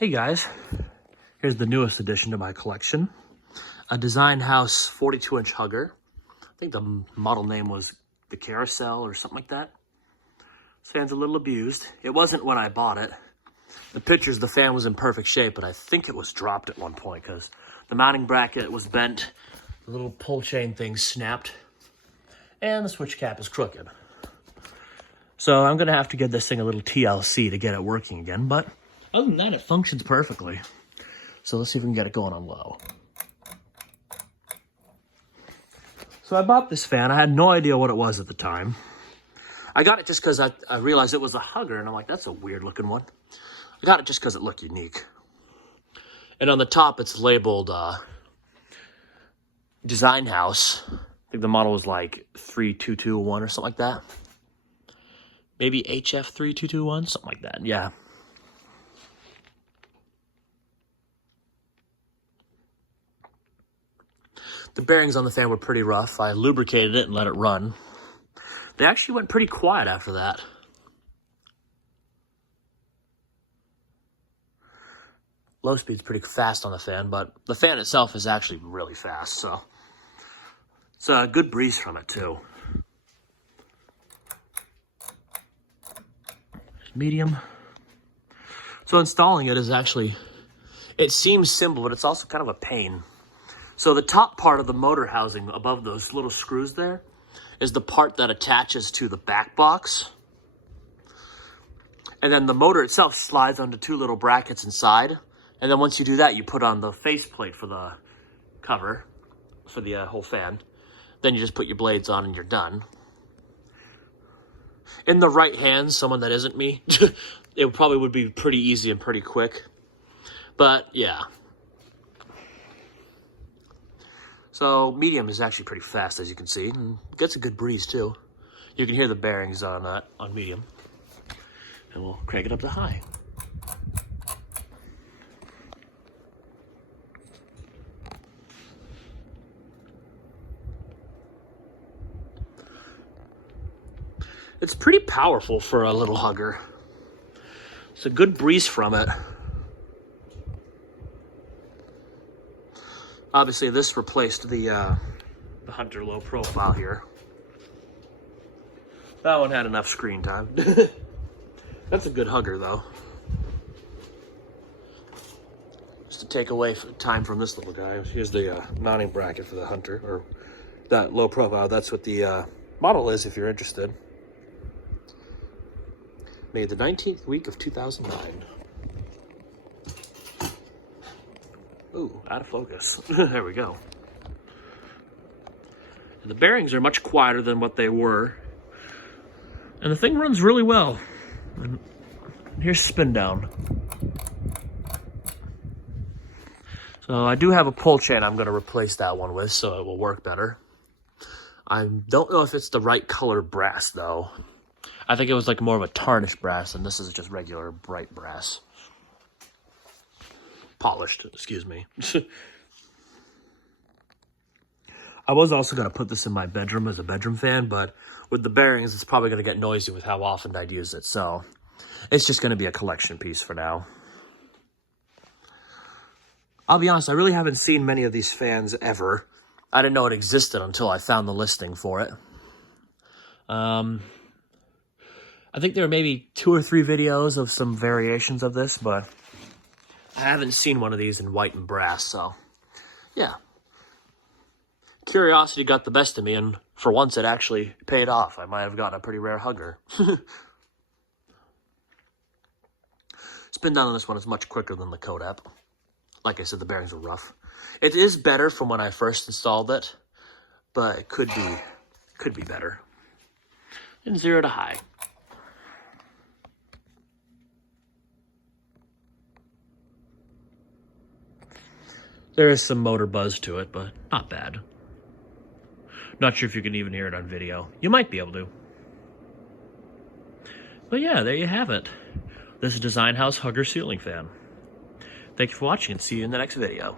Hey guys, here's the newest addition to my collection. A Design House 42-inch hugger. I think the model name was the Carousel or something like that. This fan's a little abused. It wasn't when I bought it. The pictures, the fan was in perfect shape, but I think it was dropped at one point because the mounting bracket was bent, the little pull chain thing snapped, and the switch cap is crooked. So I'm gonna have to give this thing a little TLC to get it working again, but other than that, it functions perfectly. So let's see if we can get it going on low. So I bought this fan. I had no idea what it was at the time. I got it just because I realized it was a hugger, and I'm like, that's a weird looking one. I got it just because it looked unique. And on the top, it's labeled Design House. I think the model was like 3221 or something like that. Maybe HF3221, something like that, yeah. The bearings on the fan were pretty rough. I lubricated it and let it run. They actually went pretty quiet after that. Low speed's pretty fast on the fan, but the fan itself is actually really fast, so it's a good breeze from it too. Medium. So installing it is actually, it seems simple, but it's also kind of a pain. So the top part of the motor housing above those little screws there is the part that attaches to the back box. And then the motor itself slides onto two little brackets inside. And then once you do that, you put on the faceplate for the cover, for the whole fan. Then you just put your blades on and you're done. In the right hands, someone that isn't me, it probably would be pretty easy and pretty quick. But yeah. So medium is actually pretty fast, as you can see, and gets a good breeze too. You can hear the bearings on medium. And we'll crank it up to high. It's pretty powerful for a little hugger. It's a good breeze from it. Obviously, this replaced the Hunter low profile here. That one had enough screen time. That's a good hugger, though. Just to take away time from this little guy. Here's the mounting bracket for the Hunter, or that low profile. That's what the model is, if you're interested. Made the 19th week of 2009. Ooh, out of focus. There we go. And the bearings are much quieter than what they were. And the thing runs really well. And here's spin down. So I do have a pull chain I'm going to replace that one with, so it will work better. I don't know if it's the right color brass, though. I think it was like more of a tarnished brass, and this is just regular bright brass. Polished, excuse me. I was also going to put this in my bedroom as a bedroom fan, but with the bearings, it's probably going to get noisy with how often I'd use it, so it's just going to be a collection piece for now. I'll be honest, I really haven't seen many of these fans ever. I didn't know it existed until I found the listing for it. I think there are maybe 2 or 3 videos of some variations of this, but I haven't seen one of these in white and brass, so yeah. Curiosity got the best of me, and for once it actually paid off. I might have gotten a pretty rare hugger. Spin down on this one is much quicker than the Kodap. Like I said, the bearings are rough. It is better from when I first installed it, but it could be better. And 0 to high. There is some motor buzz to it, but not bad. Not sure if you can even hear it on video. You might be able to. But yeah, there you have it. This is Design House Hugger Ceiling Fan. Thank you for watching, and see you in the next video.